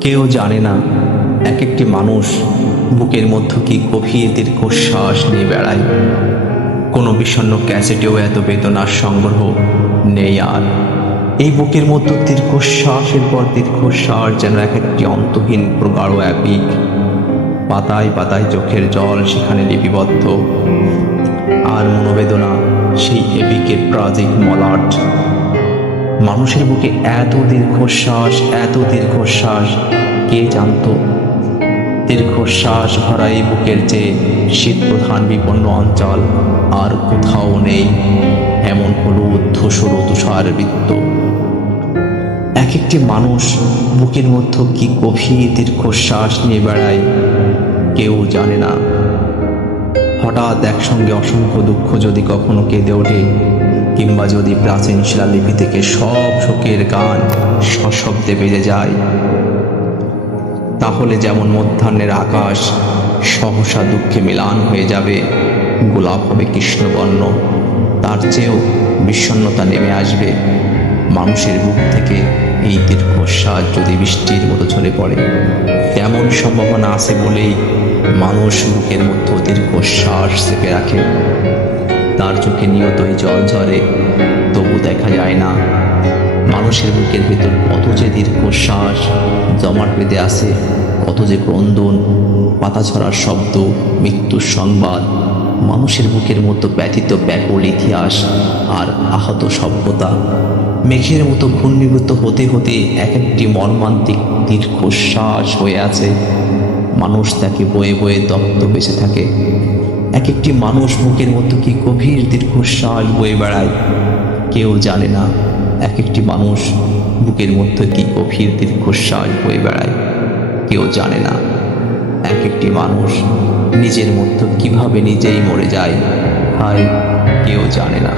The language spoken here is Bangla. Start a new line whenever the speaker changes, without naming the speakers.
কেউ জানে না এক একটি মানুষ বুকের মধ্য কি গভীর দীর্ঘশ্বাস নিয়ে বেড়ায়। কোনো বিষণ্ণ ক্যাসেটেও এত বেদনার সংগ্রহ নেই আর। এই বুকের মধ্যে দীর্ঘশ্বাসের পর দীর্ঘশ্বাস যেন এক একটি অন্তহীন প্রগাঢ় অ্যাপিক পাতায় পাতায় চোখের জল সেখানে লিপিবদ্ধ। আর মনোবেদনা সেই এপিকের প্রাজিক মলাট। মানুষের বুকে এত দীর্ঘশ্বাস এত দীর্ঘশ্বাস। কে জানতো? দীর্ঘশ্বাস ভরা এই বুকের যে শীত প্রধান বিপন্ন অঞ্চল, আর কোথাও নেই এমন হলুদ, ধূসর তুষার বৃত্ত। এক একটি মানুষ বুকের মধ্যে কি গভীর দীর্ঘশ্বাস নিয়ে বেড়ায়, কেউ জানে না। হঠাৎ একসঙ্গে অসংখ্য দুঃখ যদি কখনো কেঁদে ওঠে কিংবা যদি প্রাচীন শিলালিপি থেকে সব শোকের গান সশব্দে বেজে যায়, তাহলে যেমন মধ্যাহ্নের আকাশ সহসা দুঃখে মিলান হয়ে যাবে, গোলাপ হবে কৃষ্ণবর্ণ, তার চেয়েও বিষণ্ণতা নেমে আসবে। মানুষের বুক থেকে এই দীর্ঘশ্বাস যদি বৃষ্টির মতো ঝরে পড়ে তেমন সম্ভাবনা আছে বলেই মানুষ বুকের মধ্যে দীর্ঘশ্বাস চেপে রাখে। তার চোখে নিয়তই জল ঝরে। তবু দেখা যায় না। মানুষের বুকের ভেতর কত যে দীর্ঘশ্বাস জমাট বেঁধে আসে কত যে ক্রন্দন, পাতা ছড়ার শব্দ, মৃত্যুর সংবাদ, মানুষের বুকের মতো ব্যথিত ব্যাকুল ইতিহাস আর আহত সভ্যতা। মেঘের মতো ঘূর্ণীভূত হতে হতে এক একটি মর্মান্তিক দীর্ঘশ্বাস হয়ে আছে। মানুষ তাকে বয়ে বয়ে দপ্ত বেঁচে থাকে। এক একটি মানুষ বুকের মতো কি গভীর দীর্ঘশ্বাস বয়ে বেড়ায়? কেউ জানে না এক একটি মানুষ বুকের মধ্যে কি গভীর দীর্ঘশ্বাস বয়ে বেড়ায়। কেউ জানে না এক একটি মানুষ নিজের মধ্যে কীভাবে নিজেই মরে যায়। হায়, কেউ জানে না।